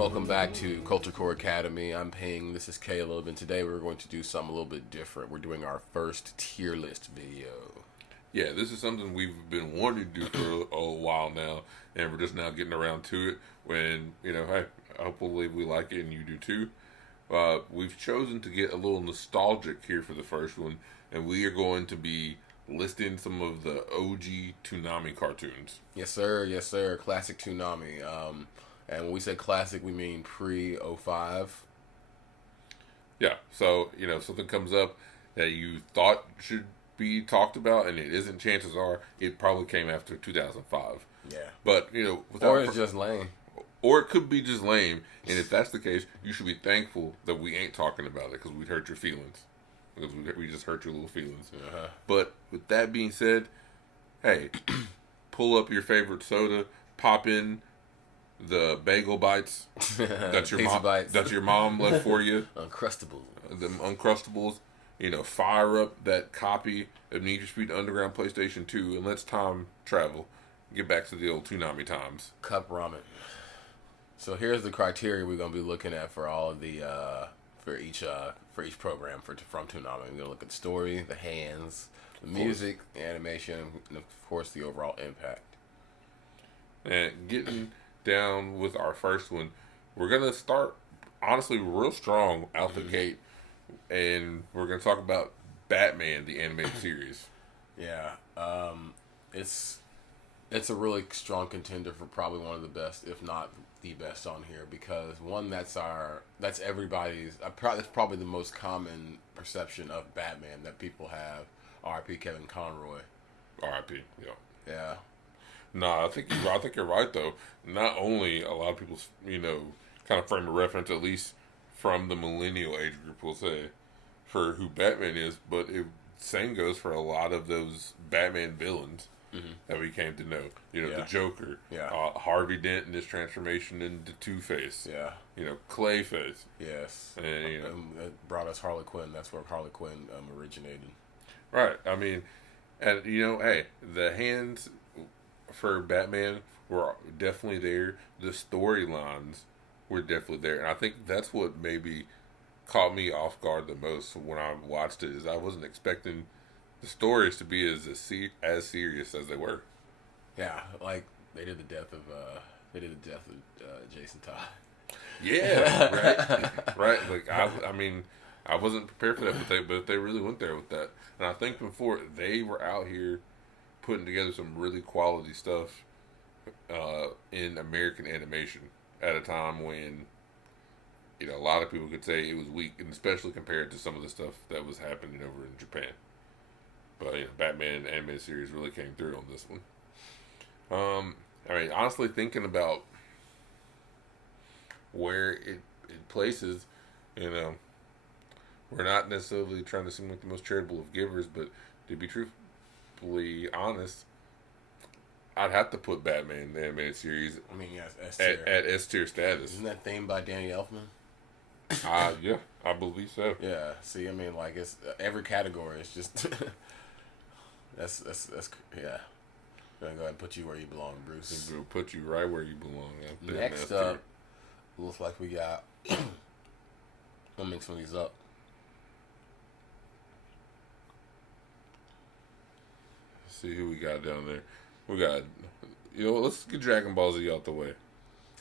Welcome back to Culture Core Academy. I'm Ping. This is Caleb, and today we're going to do something a little bit different. We're doing our first tier list video. Yeah, this is something we've been wanting to do for a while now, and we're just now getting around to it. When, hey, hopefully we like it and you do too. We've chosen to get a little nostalgic here for the first one, and we are going to be listing some of the OG Toonami cartoons. Yes, sir. Yes, sir. Classic Toonami. And when we say classic, we mean pre-05. Yeah, so, something comes up that you thought should be talked about, and it isn't, chances are, it probably came after 2005. Yeah. But, or it's just lame. Or it could be just lame, and if that's the case, you should be thankful that we ain't talking about it, because we'd hurt your feelings. Because we just hurt your little feelings. Uh-huh. But with that being said, hey, pull up your favorite soda, pop in the bagel bites that your mom left for you. Uncrustables. Them Uncrustables. Fire up that copy of Need for Speed Underground PlayStation 2 and let's time travel. Get back to the old Toonami times. Cup ramen. So here's the criteria we're gonna be looking at for all of the for each program from Toonami. We're gonna look at the story, the hands, the music, the animation, and of course the overall impact. And getting down with our first one, we're gonna start honestly real strong out the gate, and we're gonna talk about Batman the animated series. Yeah, it's a really strong contender for probably one of the best, if not the best, on here, because one, that's everybody's. That's probably the most common perception of Batman that people have. R.I.P. Kevin Conroy. R.I.P. Yeah. Yeah. No, I think you're right though. Not only a lot of people's kind of frame of reference, at least from the millennial age group, will say for who Batman is, but same goes for a lot of those Batman villains that we came to know. The Joker, Harvey Dent and his transformation into Two-Face, Clayface, yes, and it brought us Harley Quinn. That's where Harley Quinn originated. Right. I mean, and hey, the hands for Batman were definitely there. The storylines were definitely there, and I think that's what maybe caught me off guard the most when I watched it. Is I wasn't expecting the stories to be as serious as they were. Yeah, like they did the death of Jason Todd. Yeah, right. Like I mean, I wasn't prepared for that, but they really went there with that, and I think before they were out here putting together some really quality stuff in American animation at a time when a lot of people could say it was weak, and especially compared to some of the stuff that was happening over in Japan. But Batman animated series really came through on this one. I mean, honestly, thinking about where it places, we're not necessarily trying to seem like the most charitable of givers, but to be truthfully honest, I'd have to put Batman the animated series. I mean, yes, S-tier. At S-tier status. Isn't that theme by Danny Elfman? Yeah, I believe so. Yeah. See, I mean, like it's every category. It's just that's yeah. I'm gonna go ahead and put you where you belong, Bruce. We'll put you right where you belong. Next up, looks like we got. I'll mix some of these up. Let's see who we got down there. We got, let's get Dragon Ball Z out the way.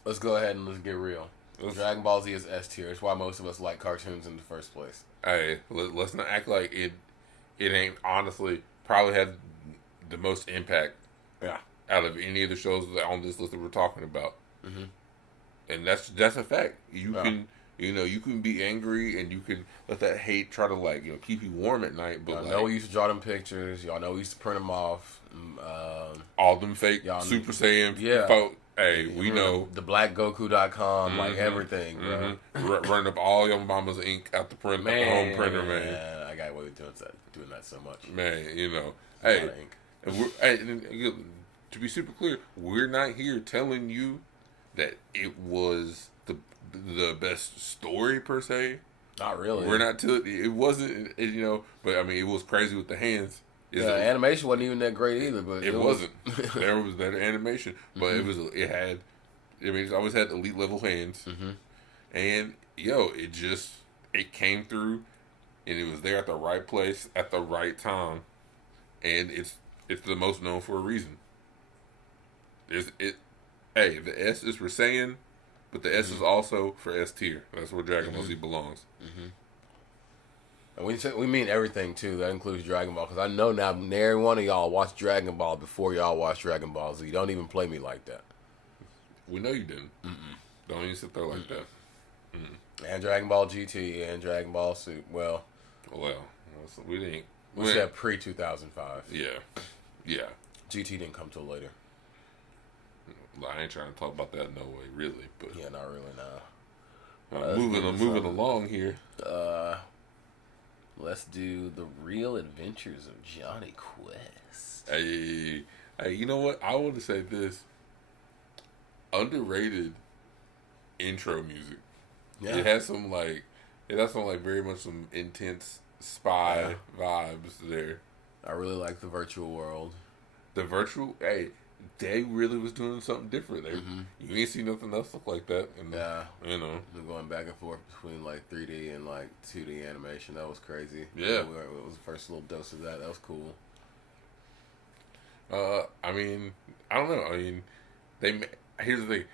Let's go ahead and let's get real. Dragon Ball Z is S tier. It's why most of us like cartoons in the first place. Hey, let's not act like it ain't honestly probably had the most impact out of any of the shows on this list that we're talking about. Mm-hmm. And that's a fact. You can you can be angry and you can let that hate try to keep you warm at night. But y'all know we used to draw them pictures. Y'all know we used to print them off. All them fake Super Saiyan folk. Hey, we know the blackgoku.com, like everything, bro. Running up all your mama's ink out the print, the home printer, man. Yeah, I got away with doing that so much, man. Hey, and to be super clear, we're not here telling you that it was the best story per se. Not really. We're not it wasn't, but I mean, it was crazy with the hands. Animation wasn't even that great either, but it wasn't. There was better animation, but it had I mean, it's always had elite level hands, and it came through, and it was there at the right place at the right time, and it's the most known for a reason. Hey, the S is for Saiyan, but the S is also for S tier. That's where Dragon Ball Z belongs. And we mean everything too. That includes Dragon Ball, because I know now every one of y'all watched Dragon Ball before y'all watched Dragon Ball Z. Don't even play me like that. We know you didn't. Don't even sit there like that. And Dragon Ball GT and Dragon Ball Super. Well, we didn't. We said pre 2005. Yeah. GT didn't come till later. I ain't trying to talk about that no way, really. But yeah, not really. I'm moving along here. Let's do the real adventures of Johnny Quest. Hey, you know what? I want to say this. Underrated intro music. Yeah. It has some very much some intense spy vibes there. I really like the virtual world. They really was doing something different. You ain't see nothing else look like that. And, They're going back and forth between like 3D and like 2D animation. That was crazy. Yeah. It was the first little dose of that. That was cool. I mean, I don't know. I mean, here's the thing.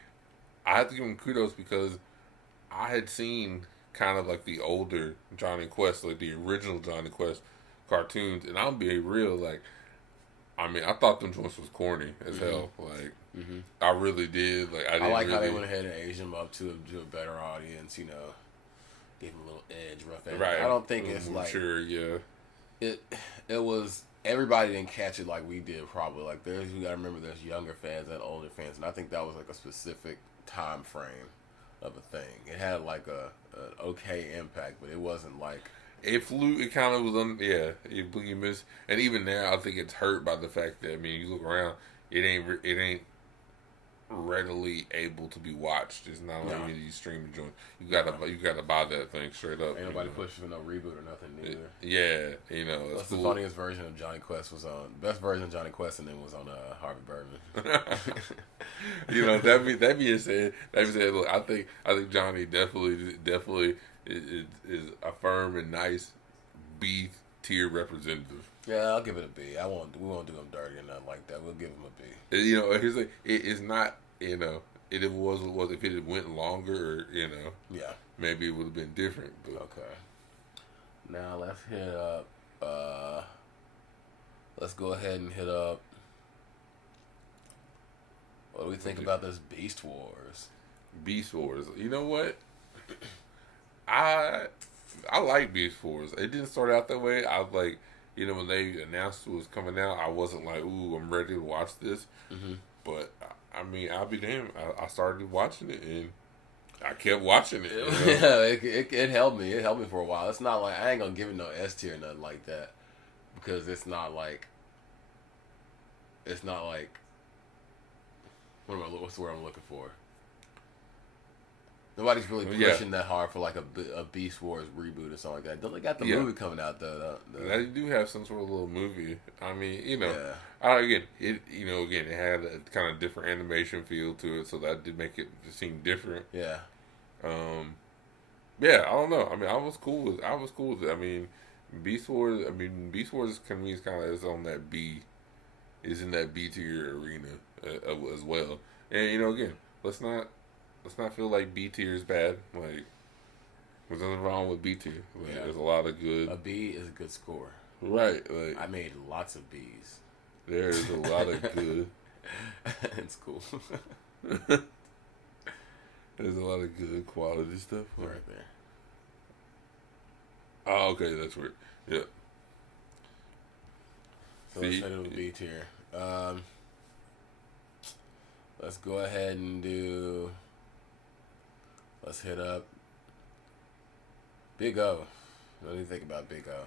I have to give them kudos because I had seen kind of like the older Johnny Quest, like the original Johnny Quest cartoons, and I'll be real, like, I mean, I thought them joints was corny as hell. Like, I really did. Like, I like how they went ahead and aged them up to a better audience. You know, gave them a little edge, rough edge. Right. I don't think it's like yeah. It was everybody didn't catch it like we did. Probably like you gotta remember there's younger fans and older fans, and I think that was like a specific time frame of a thing. It had like an okay impact, but it wasn't like. It flew. It kind of was it blew you miss. And even now, I think it's hurt by the fact that, I mean, you look around, it ain't readily able to be watched. It's not like any of these streaming joints. You gotta buy that thing straight up. Ain't nobody pushing for no reboot or nothing neither. That's cool. The funniest version of Johnny Quest was on best version of Johnny Quest, and then was on Harvey Birdman. That being said, look, I think Johnny definitely is a firm and nice B tier representative. Yeah, I'll give it a B. We won't do him dirty or nothing like that. We'll give him a B. Here's like it's not. It was if it had went longer, or maybe it would have been different. But. Okay. Now let's hit up. Let's go ahead and hit up. What do we think about this Beast Wars? Beast Wars. You know what? I like Beast Wars. It didn't start out that way. I was like, when they announced it was coming out, I wasn't like, ooh, I'm ready to watch this. But I mean, I'll be damned. I started watching it and I kept watching it. It helped me. It helped me for a while. It's not like I ain't gonna give it no S tier or nothing like that, because it's not like. What's the word I'm looking for? Nobody's really pushing that hard for like a Beast Wars reboot or something like that. Don't they got the movie coming out though? They do have some sort of little movie. I mean, it had a kind of different animation feel to it, so that did make it seem different. Yeah. I don't know. I mean, I was cool with it. I mean, Beast Wars to me is kind of on that B, is in that B tier arena as well. And again, let's not feel like B tier is bad. Like, there's nothing wrong with B tier. Like, there's a lot of good. A B is a good score. Right. Like, I made lots of B's. There's a lot of good. It's cool. There's a lot of good quality stuff right there. Oh, okay, that's weird. Yeah. So let's head to B tier. Let's go ahead and do. Let's hit up Big O. What do you think about Big O?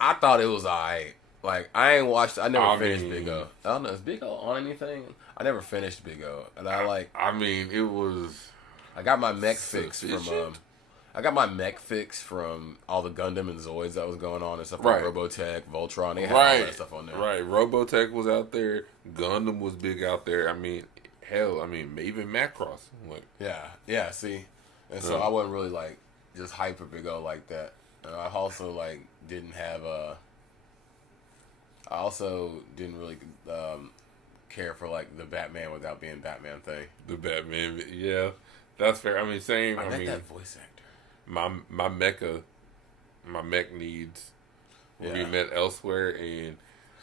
I thought it was alright. Like, I never finished Big O. I don't know, is Big O on anything? I never finished Big O. And it was. I got my mech fix from I got my mech fix from all the Gundam and Zoids that was going on and stuff like Robotech, Voltron. They had all that stuff on there. Right. Robotech was out there. Gundam was big out there. I mean, hell, I mean, even Macross. Like, yeah. See, and so I wasn't really like just hyper big O like that. And I also like didn't have I also didn't really care for like the Batman without being Batman thing. the Batman, yeah, that's fair. I mean, same. I I met mean, that voice actor. my mech needs will be met elsewhere, and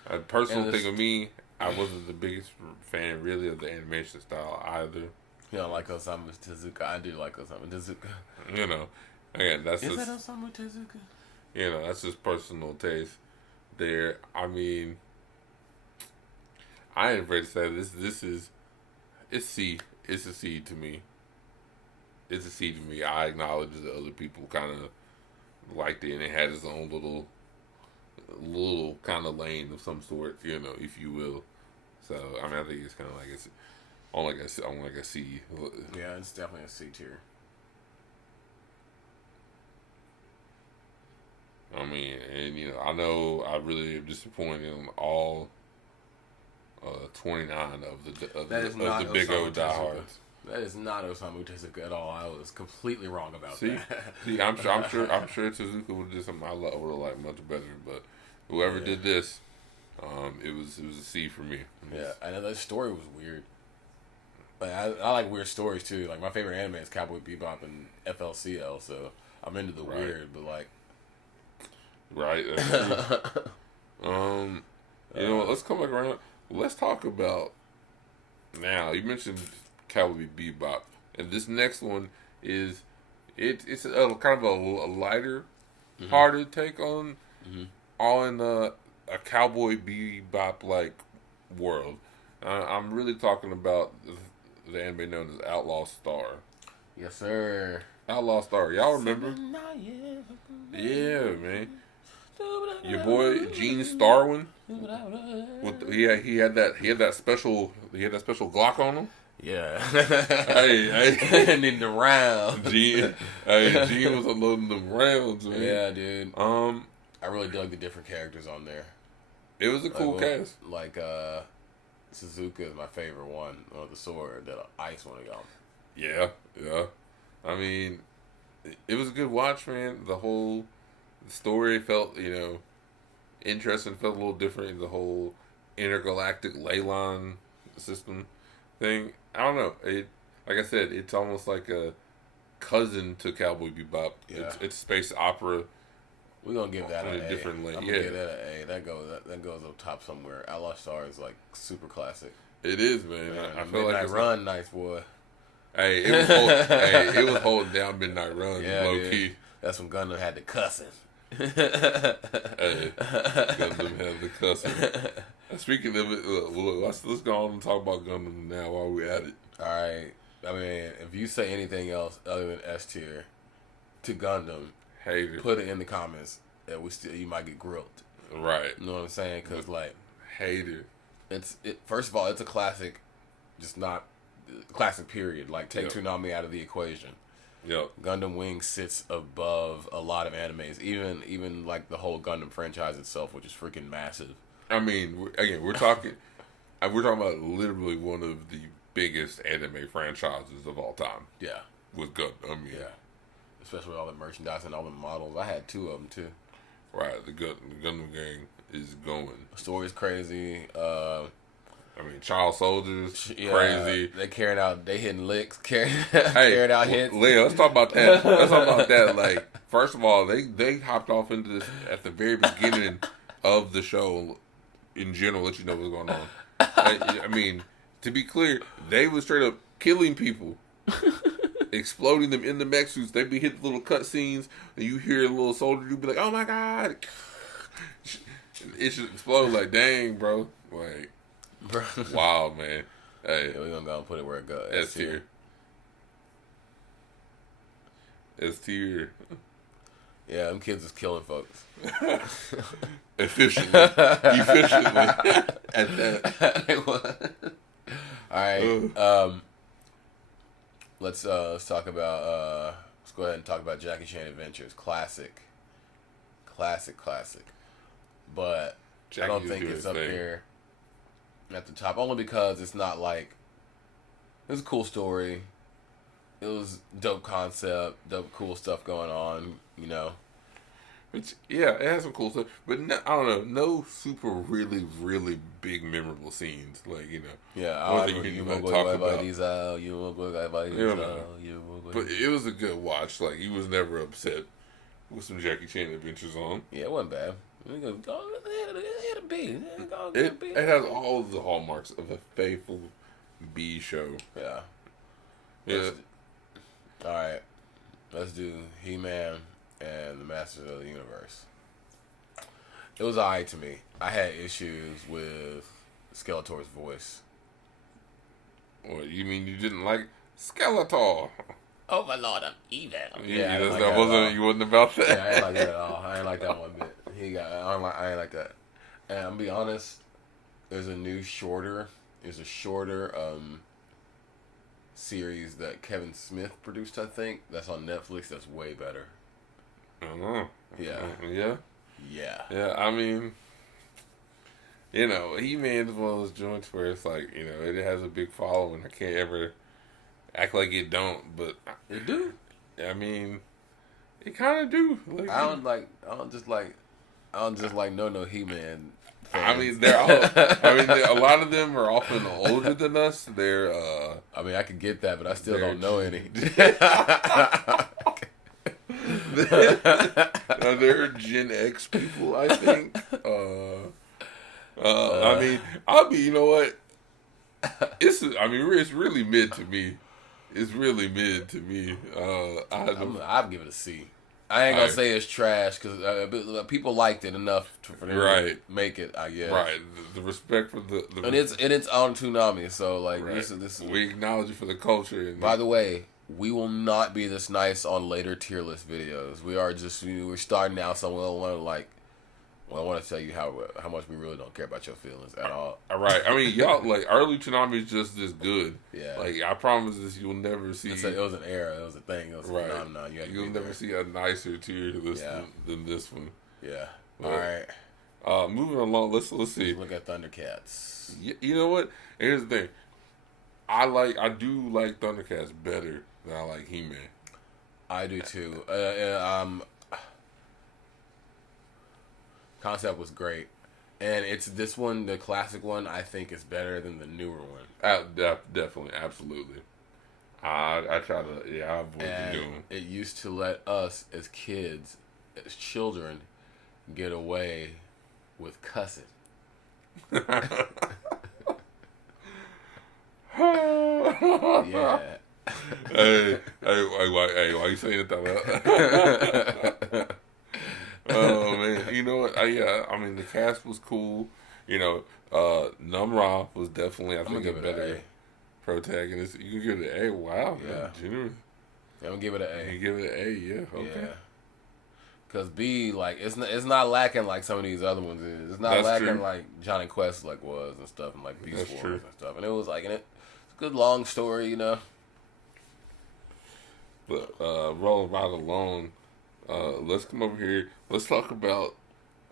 a personal thing of me, I wasn't the biggest fan really of the animation style either. You don't like Osamu Tezuka? I do like Osamu Tezuka. You know, again, that's Is just that Osamu Tezuka? that's just personal taste. There, I mean, I ain't afraid to say this is it's C. It's a C to me. It's a C to me. I acknowledge that other people kind of liked it and it had its own little kind of lane of some sort, if you will. So I mean, I think it's kind of like it's on like a C. Yeah, it's definitely a C tier. I mean, and I know I really am disappointed in all 29 of the big O diehards. That is not Osamu Tezuka at all. I was completely wrong about See, I'm sure Tezuka would have did something I would have liked much better. But whoever did this, it was a C for me. Yeah, I know that story was weird. Like I like weird stories too. Like my favorite anime is Cowboy Bebop and FLCL, so I'm into the weird. But like, right, that's true. You know what? Let's come back around. Let's talk about now. You mentioned Cowboy Bebop, and this next one is it's a kind of a lighter hearted take on a Cowboy Bebop like world. I'm really talking about the anime known as Outlaw Star. Yes, sir. Outlaw Star. Y'all remember? Yeah, man. Your boy Gene Starwin. He had that special Glock on him. Yeah. hey. And in the round. Gene was unloading them rounds, man. Yeah, dude. I really dug the different characters on there. It was a cool cast. Like Suzuka is my favorite one, or the sword, that ice one of y'all. Yeah. I mean, it was a good watch, man. The whole story felt, interesting, felt a little different in the whole intergalactic ley line system thing. I don't know. Like I said, it's almost like a cousin to Cowboy Bebop. Yeah. It's space opera. We're gonna give that a different lane. I'm gonna give that an A. That goes up top somewhere. Outlaw Star is like super classic. It is, man. I feel like Midnight Run, nice boy. Hey, it was holding down Midnight Run, low key. That's when Gundam had the cussing. Hey, Gundam had the cussing. Speaking of it, let's go on and talk about Gundam now while we're at it. All right. I mean, if you say anything else other than S tier to Gundam, put it in the comments. That you might get grilled. Right. You know what I'm saying? Because like, hater. First of all, it's a classic, just not classic. Period. Like take Toonami out of the equation. Yep. Gundam Wing sits above a lot of animes, even like the whole Gundam franchise itself, which is freaking massive. I mean, we're talking about literally one of the biggest anime franchises of all time. Yeah. With Gundam, yeah. Especially with all the merchandise and all the models. I had 2 of them too. Right, the Gundam gang is going. The story's crazy. I mean, child soldiers, crazy. They hitting licks, carrying out hits. Leo, let's talk about that. Like, first of all, they hopped off into this at the very beginning of the show. In general, let you know what's going on. I mean, to be clear, they was straight up killing people, exploding them in the mech suits. They be hitting little cut scenes, and you hear a little soldier, you be like, "Oh my god!" It should explode. Like, dang, bro. Like, wow, man. Hey, we're gonna go and put it where it goes. S tier. S tier. Yeah, them kids is killing folks. Efficiently. At that. All right. Let's talk about. Let's go ahead and talk about Jackie Chan Adventures. Classic. But I don't think it's up there at the top, only because it's not like was a cool story. It was dope concept, dope cool stuff going on. You know. Which, yeah, it has some cool stuff, but no, I don't know, no super really, really big memorable scenes. Like, you know, Yeah, one thing you can talk about. But it was a good watch. Like, you was never upset with some Jackie Chan adventures on. Yeah, it wasn't bad. It has all the hallmarks of a faithful B show. Yeah. Yeah. All right, let's do He-Man and the Masters of the Universe. It was alright to me. I had issues with Skeletor's voice. What, you mean you didn't like Skeletor? Oh my lord, I'm evil. Yeah, I that wasn't. You wasn't about that. Yeah, I ain't like that at all. I ain't like that one bit. I ain't like that. And I'm be honest. There's a shorter series that Kevin Smith produced. I think that's on Netflix. That's way better. I don't know. Yeah. Yeah. Yeah. Yeah. I mean, you know, He-Man is one of those joints where it's like, you know, it has a big following. I can't ever act like it don't, but it do. I mean, it kind of do. Like, I don't just like no He-Man fans. I mean, they're all. I mean, a lot of them are often older than us. They're. I mean, I could get that, but I still don't know any. They're Gen X people, I think. I mean, you know what? It's really mid to me. It's really mid to me. I'll give it a C. I ain't gonna say it's trash because people liked it enough for them to make it. I guess. Right. The respect for the and it's on Toonami, so like this is we acknowledge it for the culture. And by the way, we will not be this nice on later tier list videos. We're starting out, so I want to tell you how much we really don't care about your feelings at all. All right. I mean, y'all, like, early Toonami is just this good. Yeah. Like, I promise this, you'll never see. It was an era. It was a thing. It was a phenomenon. You'll never see a nicer tier list than this one. Yeah. But, all right. Moving along, let's see. Look at Thundercats. You know what? Here's the thing. I do like Thundercats better than I like He-Man. I do too. Concept was great, and it's this one, the classic one. I think is better than the newer one. Definitely, absolutely. I try to I avoid the new one. It used to let us as kids, as children, get away with cussing. Yeah. Hey, why you saying it that way? Oh man, you know what? I mean, the cast was cool. You know, Numra was definitely, I think, a better protagonist. You can give it an A. Wow, yeah, generous. Yeah, I'm gonna give it an A. You give it an A, yeah, okay. Yeah. Cause B, like, it's not lacking like some of these other ones is. It's not lacking like Johnny Quest like was and stuff, and like Beast Wars and stuff. And it was like, it's a good long story, you know. But rolling right along. Let's come over here. Let's talk about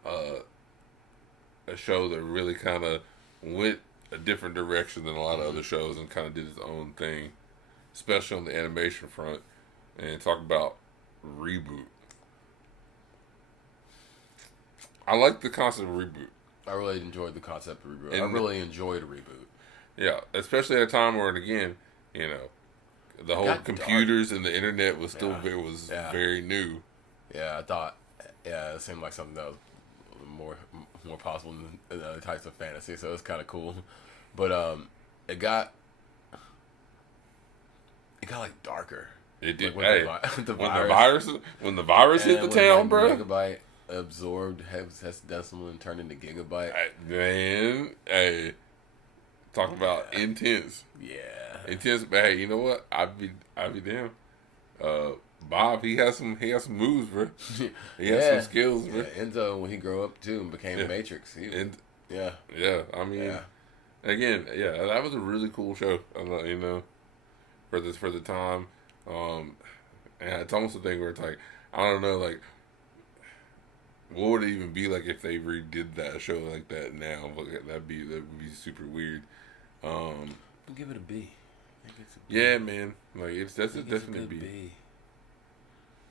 a show that really kind of went a different direction than a lot of other shows and kind of did its own thing, especially on the animation front, and talk about Reboot. I like the concept of Reboot. I really enjoyed the concept of Reboot. I really enjoyed Reboot. Yeah, especially at a time where, again, you know, the whole computers and the internet was still very new. Yeah, I thought. Yeah, it seemed like something that was more possible than other types of fantasy, so it was kind of cool. But it got like darker. It did. Like when the virus hit the town, bro. Megabyte absorbed hexadecimal and turned into gigabyte. Man, talk about intense. Yeah, intense. But hey, you know what? I'd be damned. Bob, he has some moves, bro. He has some skills, bro. Yeah, Enzo, when he grew up too and became Matrix, yeah. I mean, again, that was a really cool show. You know, for the time, and it's almost a thing where it's like, I don't know, like, what would it even be like if they redid that show like that now? That'd be super weird. I'll give it a B. it's a B. Yeah, man. Like that's I think it's a definitely good B. B.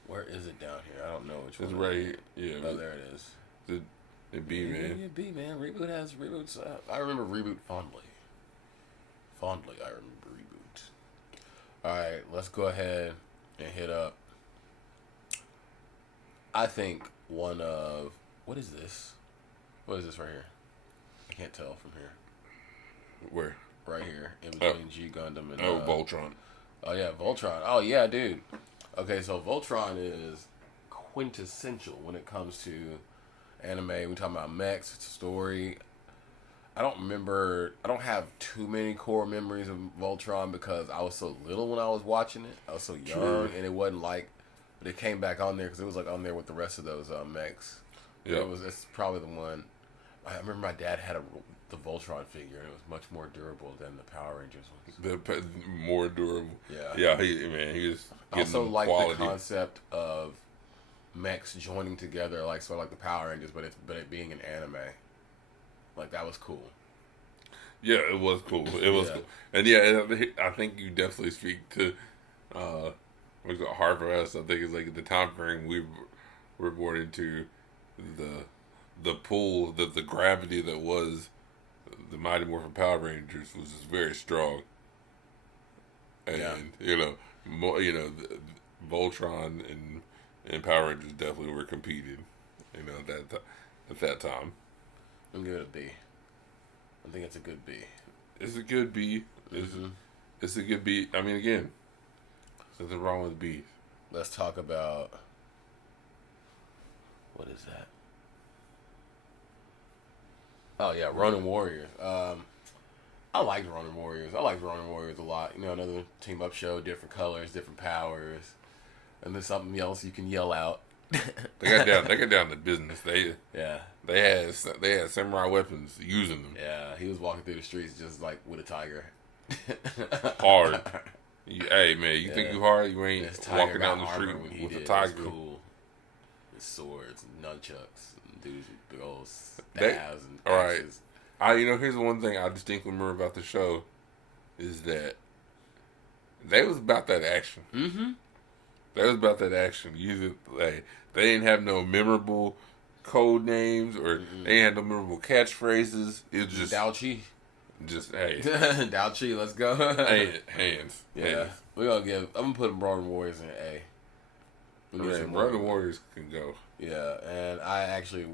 Where is it down here? I don't know which It's one. right here. Yeah. Oh, there it is. The B, Yeah, man. yeah, B, man. Reboot has reboots. I remember Reboot fondly. Fondly, I remember Reboot. All right, let's go ahead and hit up. I think one of what is this? What is this right here? I can't tell from here. Where? Right here, in between G Gundam and Voltron. Oh yeah, Voltron. Oh yeah, dude. Okay, so Voltron is quintessential when it comes to anime. We talking about mechs, story. I don't have too many core memories of Voltron because I was so little when I was watching it. I was so young, True. and it wasn't like. But it came back on there because it was like on there with the rest of those mechs. Yeah. It's probably the one. I remember my dad had the Voltron figure, and it was much more durable than the Power Rangers ones. The more durable. Yeah. Yeah, he was I getting also them like quality. the concept of mechs joining together, like sort of like the Power Rangers, but it being an anime. Like that was cool. Yeah, it was cool. It was cool. And yeah, I think you definitely speak to what's it, hard for us. I think it's like the time frame we were born into, the pull, the gravity that was the Mighty Morphin Power Rangers was just very strong. And Voltron and Power Rangers definitely were competing. At that time. I'm giving it a B. I think it's a good B. It's a good B. It's a good B. I mean, again, there's nothing wrong with B. Let's talk about what is that? Oh yeah, Ronin Warriors. I liked Ronin Warriors. I liked Ronin Warriors a lot. Another team up show, different colors, different powers, and there's something else you can yell out. They got down to business. They had samurai weapons, using them. Yeah, he was walking through the streets just like with a tiger. Hard. Hey man, you think you hard? You ain't walking down the street with a tiger. Cool. With swords, and nunchucks, and dudes with big old stabs and axes. All right. Here's the one thing I distinctly remember about the show is that they was about that action. Mm-hmm. They was about that action. They didn't have no memorable code names or they ain't had no memorable catchphrases. It was just Dao-Chi. Just hey. Dao-Chi, let's go. Hands. Yeah. Hands. I'm gonna put Ronin Warriors in A. Ronin Warriors can go. Yeah, and I actually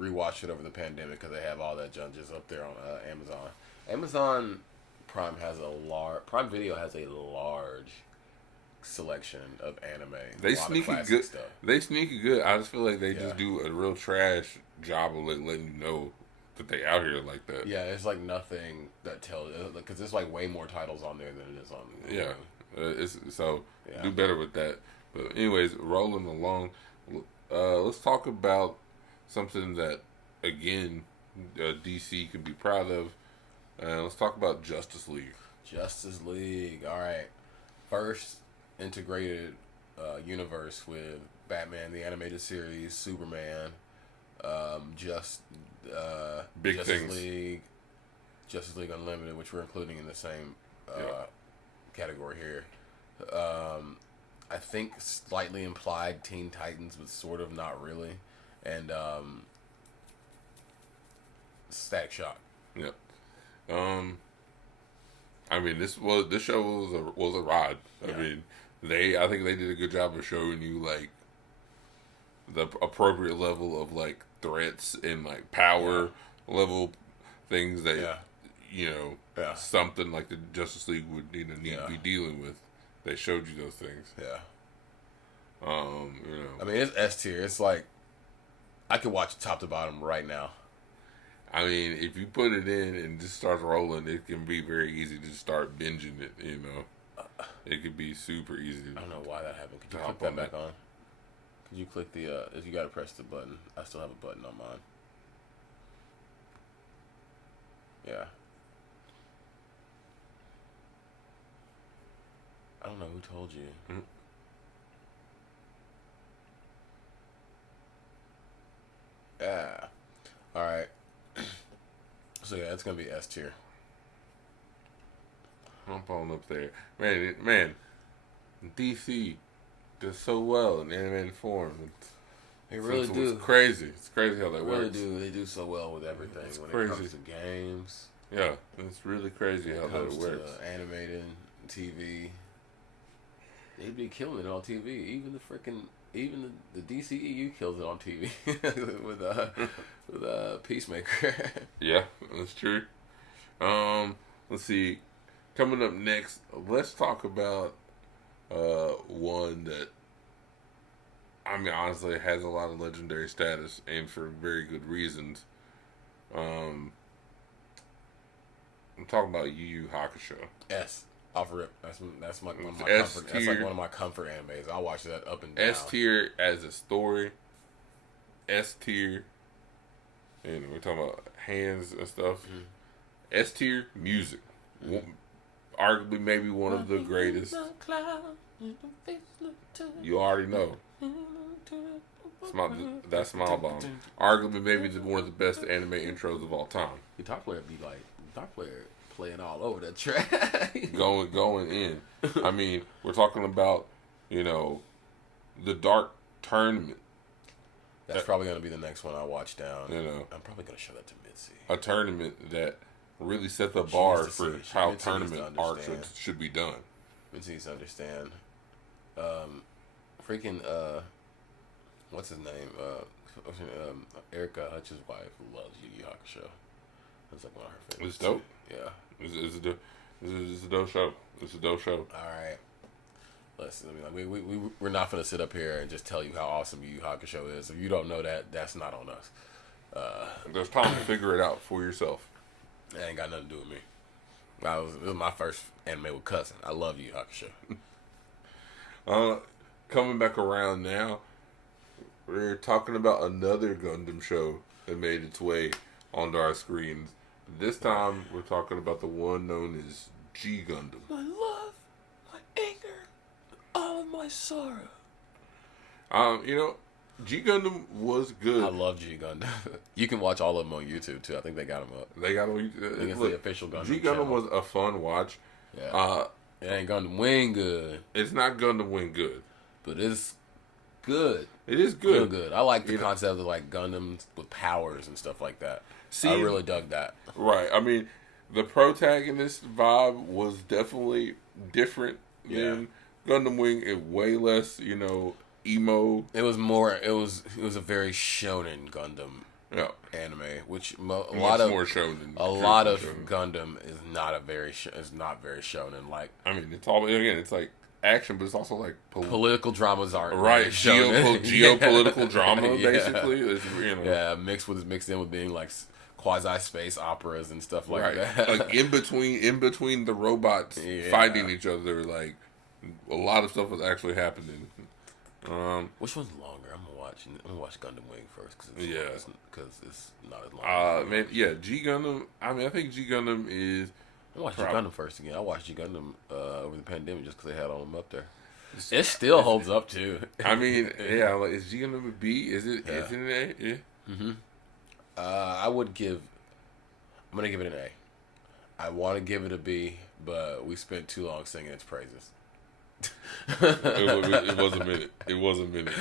rewatched it over the pandemic because they have all that junk just up there on Amazon. Amazon Prime Video has a large selection of anime. They sneaky good. Stuff. They sneaky good. I just feel like they just do a real trash job of letting you know that they out here like that. Yeah, it's like nothing that tells because there's like way more titles on there than it is on. Do better with that. But anyways, rolling along, let's talk about something that again DC can be proud of. Let's talk about Justice League. Justice League. All right, first integrated universe with Batman the animated series, Superman, big Justice things. League, Justice League Unlimited, which we're including in the same category here. I think slightly implied Teen Titans, but sort of not really, and Static Shock. Yeah. I mean, this show was a ride. Yeah. I mean, I think they did a good job of showing you like the appropriate level of like threats and like power level things that something like the Justice League would need to be dealing with. They showed you those things. Yeah. I mean, it's S tier. It's like I could watch top to bottom right now. I mean, if you put it in and just start rolling, it can be very easy to start binging it. It could be super easy. I don't know why that happened. Could you click that back on? Could you click the? If you gotta press the button, I still have a button on mine. Yeah. I don't know who told you. Mm-hmm. Yeah. All right. So yeah, it's gonna be S tier. Hop on up there, man. DC does so well in animated form. They really do. It's crazy. It's crazy how They that really works. do. They do so well with everything It's when crazy. it comes to games. Yeah, it's really crazy how that works. To animated TV. They'd be killing it on TV. Even the DCEU kills it on TV with Peacemaker. Yeah, that's true. Let's see. Coming up next, let's talk about one that, I mean, honestly, has a lot of legendary status and for very good reasons. I'm talking about Yu Yu Hakusho. S. Off rip. That's like one of my S comfort. tier. That's like one of my comfort animes. I watch that up and down. S tier as a story. S tier. And we're talking about hands and stuff. Mm-hmm. S tier music. Arguably, maybe one of the greatest. You already know. That Smile Bomb. Arguably, maybe one of the best anime intros of all time. Guitar player be like playing all over that track. going in. I mean, we're talking about, the Dark Tournament. That's probably going to be the next one I watch down. I'm probably going to show that to Mitzi. A tournament that really set the bar for how tournament art should be done. Mitzi needs to understand. What's his name? Erica Hutch's wife loves Yu Yu Hakusho. That's like one of her favorites. It's dope. Yeah. It's a dope show. It's a dope show. All right. Listen, we're not going to sit up here and just tell you how awesome Yu Yu Hakusho is. If you don't know that, that's not on us. There's time to figure it out for yourself. That ain't got nothing to do with me. It was my first anime with cousin. I love Yu Yu Hakusho. Coming back around now, we're talking about another Gundam show that made its way onto our screens. This time, we're talking about the one known as G Gundam. My love, my anger, all of my sorrow. G Gundam was good. I love G Gundam. You can watch all of them on YouTube too. I think they got them up. They got on YouTube. I think it's the official Gundam. G Gundam channel. was a fun watch. Yeah. It ain't Gundam Wing good. It's not Gundam Wing good, but it's good. It is good. Real good. I like the concept of like Gundams with powers and stuff like that. See, I really dug that. Right. I mean, the protagonist vibe was definitely different than Gundam Wing. It way less, emo. It was more. It was a very shonen Gundam anime, which a lot of Gundam is not very shonen. Like, I mean, it's all again. It's like action, but it's also like political dramas aren't right. Geopolitical drama, yeah. basically. It's, Yeah, mixed in with being like quasi space operas and stuff like that. Like in between the robots fighting each other, like a lot of stuff was actually happening. Which one's longer? I'm gonna watch Gundam Wing first because it's not as long. G Gundam. I mean, I think G Gundam is. I watched G Gundam first again. I watched G Gundam over the pandemic just because they had all them up there. It still holds up too. I mean, like, is G Gundam a B? Is it? Is it an A? Yeah. Mm-hmm. I'm gonna give it an A. I want to give it a B, but we spent too long singing its praises. It was a minute.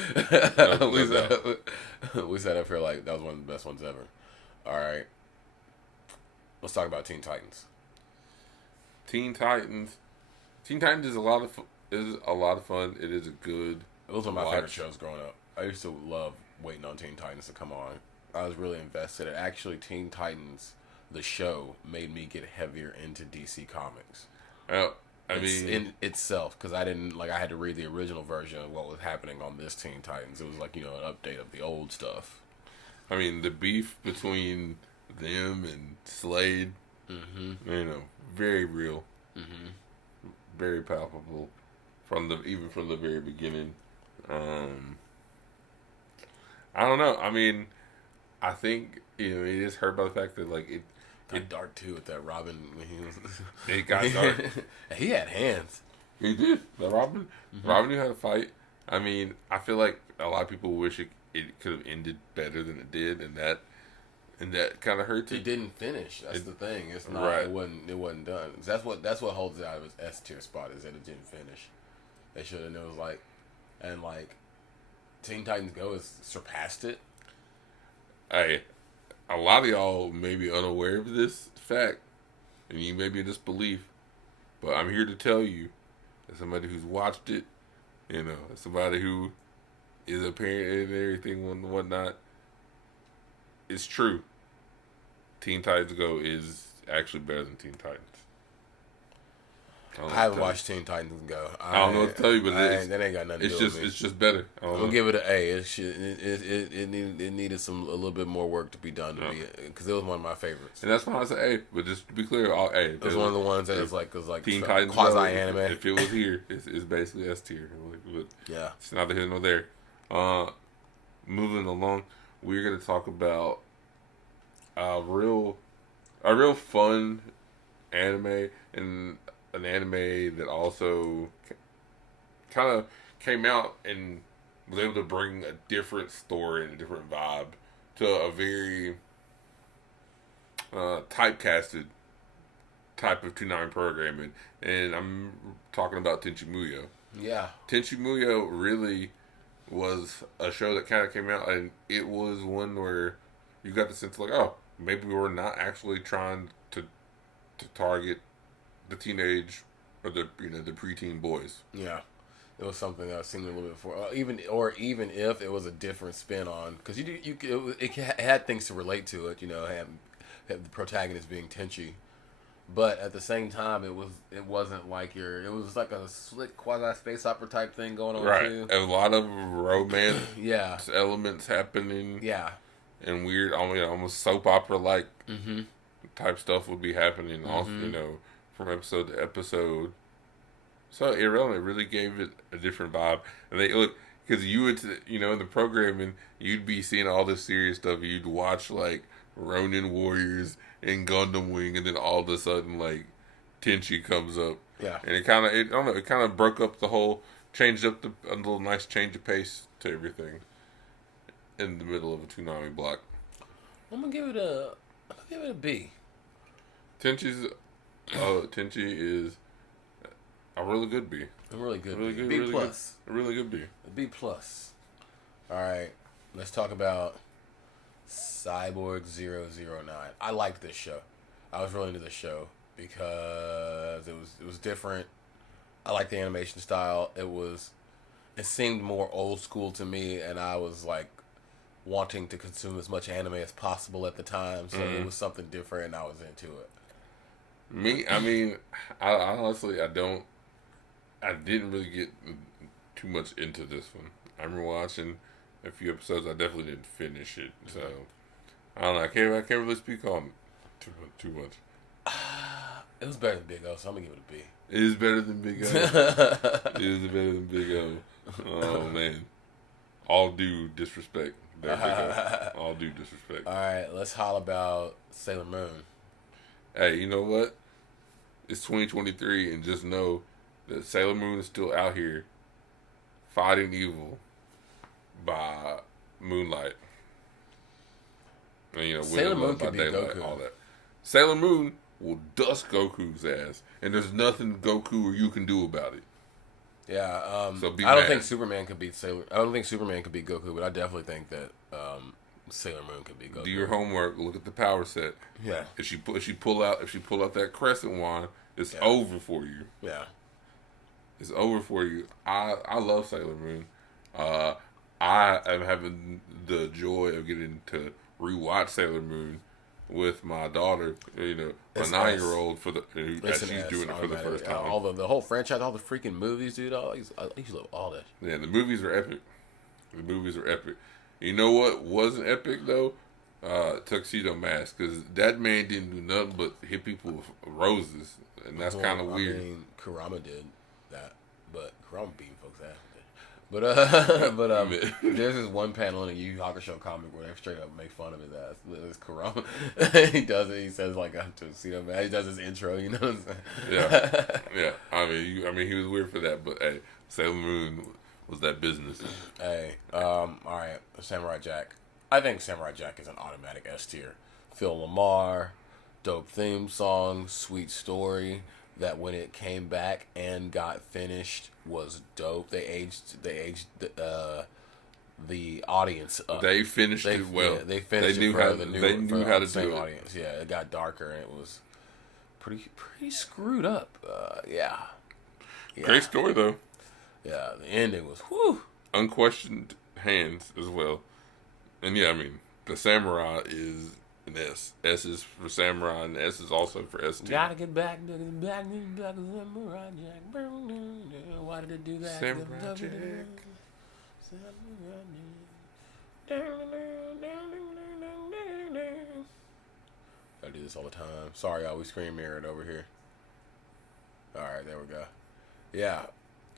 We sat up here like that was one of the best ones ever. All right, let's talk about Teen Titans. Teen Titans is a lot of fun. It is a good. It was one of my favorite shows growing up. I used to love waiting on Teen Titans to come on. I was really invested. Actually, Teen Titans, the show, made me get heavier into DC Comics. In itself, because I had to read the original version of what was happening on this Teen Titans. It was like, an update of the old stuff. I mean, the beef between them and Slade, very real, very palpable from the very beginning. I don't know. I mean, I think it is hurt by the fact that like it got dark too with that Robin when he was. It got dark. He had hands. He did. The Robin. Robin knew how to fight. I mean, I feel like a lot of people wish it could have ended better than it did, and that and that kind of hurts It it. didn't finish. That's the thing. It's not. Right. It wasn't done. That's what holds it out of its S tier spot is that it didn't finish. They should have known like Teen Titans Go has surpassed it. Hey, a lot of y'all may be unaware of this fact, and you may be in disbelief, but I'm here to tell you, as somebody who's watched it, as somebody who is a parent and everything and whatnot, it's true. Teen Titans Go is actually better than Teen Titans. I haven't watched Teen Titans Go. I don't know what to tell you, but that ain't got nothing to do with me. It's just better. I'm gonna give it an A. It needed a little bit more work to be done to be because it was one of my favorites. And that's why I said A. But just to be clear, it was one of the ones that was like Teen Titans quasi anime. If it was here, it's basically S tier. But yeah, it's neither here nor there. Moving along, we're gonna talk about a real fun anime and an anime that also kind of came out and was able to bring a different story and a different vibe to a very typecasted type of Toonami programming. And I'm talking about Tenchi Muyo. Yeah. Tenchi Muyo really was a show that kind of came out, and it was one where you got the sense like, oh, maybe we're not actually trying to target the teenage or the preteen boys. Yeah, it was something that I've seen a little bit before. Even if it was a different spin on, because it had things to relate to it. Had the protagonist being Tenchi, but at the same time, it wasn't like it was like a slick quasi space opera type thing going on too. A lot of romance yeah elements happening. Yeah, and weird, almost soap opera like type stuff would be happening. Also, from episode to episode. So it really gave it a different vibe. And they look, because you would, in the programming, you'd be seeing all this serious stuff. You'd watch like Ronin Warriors and Gundam Wing, and then all of a sudden like Tenchi comes up. Yeah. And it kind of broke up the whole, changed up a little nice change of pace to everything in the middle of a Toonami block. I'm gonna give it a B. Tenchi is a really good B. A really good really B. Good, B really plus. Good, a really good B. A B plus. All right, let's talk about Cyborg 009. I liked this show. I was really into this show because it was different. I liked the animation style. It seemed more old school to me, and I was like wanting to consume as much anime as possible at the time. So it was something different, and I was into it. Me, I honestly, I didn't really get too much into this one. I remember watching a few episodes. I definitely didn't finish it, so I don't know. I can't really speak on too much. It was better than Big O, so I'm gonna give it a B. It is better than Big O. It is better than Big O. Oh man, all due disrespect. All due disrespect. All right, let's holler about Sailor Moon. Hey, you know what? It's 2023, and just know that Sailor Moon is still out here fighting evil by moonlight. And Sailor Moon by can be daylight, Goku. all that. Sailor Moon will dust Goku's ass, and there's nothing Goku or you can do about it. Yeah, So be I don't mad. think Superman could beat Sailor. I don't think Superman could beat Goku, but I definitely think that Sailor Moon could beat Goku. Do your homework. Look at the power set. Yeah. If she pull out that crescent wand, it's over for you. Yeah. It's over for you. I love Sailor Moon. I am having the joy of getting to rewatch Sailor Moon with my daughter. My 9-year-old as she's doing it for the first time. All the whole franchise, all the freaking movies, dude. I used to love all that. Yeah, the movies are epic. You know what wasn't epic though? Tuxedo Mask, because that man didn't do nothing but hit people with roses, and that's kind of weird. I mean, Kurama did that, but Kurama beating folks' ass. But there's this one panel in a Yu Yu Hakusho comic where they straight up make fun of his ass. It's Kurama. He does it. He says like Tuxedo Mask. He does his intro. You know what I'm saying? Yeah. I mean, he was weird for that, but hey, Sailor Moon was that business. Hey, all right, Samurai Jack. I think Samurai Jack is an automatic S tier. Phil Lamar, dope theme song, sweet story. That when it came back and got finished was dope. They aged the audience up. They finished it well. Yeah, they finished They it knew for how. the new They for knew the how to same do it. audience. Yeah, it got darker and it was pretty screwed up. Yeah. Great story though. Yeah, the ending was whew. Unquestioned hands as well. And yeah, I mean, the samurai is an S. S is for samurai, and S is also for S2. Gotta get back to the back of Samurai Jack. Why did it do that? Samurai Jack. I do this all the time. Sorry, y'all. We screen mirrored over here. All right, there we go. Yeah.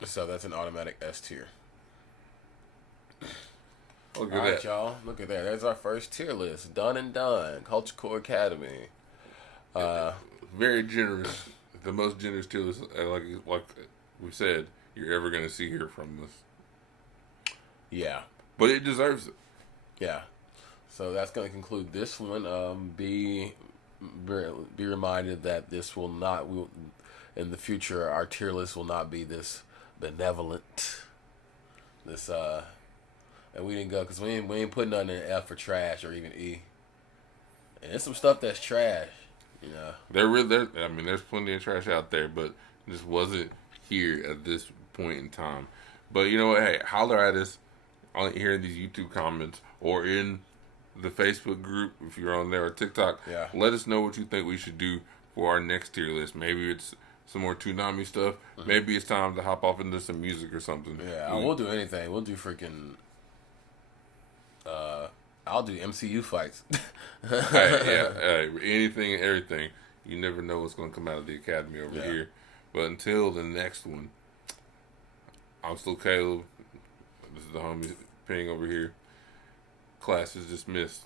So that's an automatic S tier. Look All at right, that. y'all. Look at that. There's our first tier list. Done and done. Culture Core Academy. Very generous. The most generous tier list, like we said, you're ever going to see here from us. Yeah. But it deserves it. Yeah. So that's going to conclude this one. Be reminded that this will not, in the future, our tier list will not be this benevolent. This, and we didn't go, because we ain't putting nothing in F for trash or even E. And there's some stuff that's trash, you know. I mean, there's plenty of trash out there, but it just wasn't here at this point in time. But you know what? Hey, holler at us here in these YouTube comments or in the Facebook group if you're on there, or TikTok. Yeah. Let us know what you think we should do for our next tier list. Maybe it's some more Toonami stuff. Mm-hmm. Maybe it's time to hop off into some music or something. Yeah, we'll do anything. We'll do freaking. I'll do MCU fights. Hey, anything and everything. You never know what's going to come out of the academy over here. But until the next one, I'm still Caleb. This is the homie Ping over here. Class is dismissed.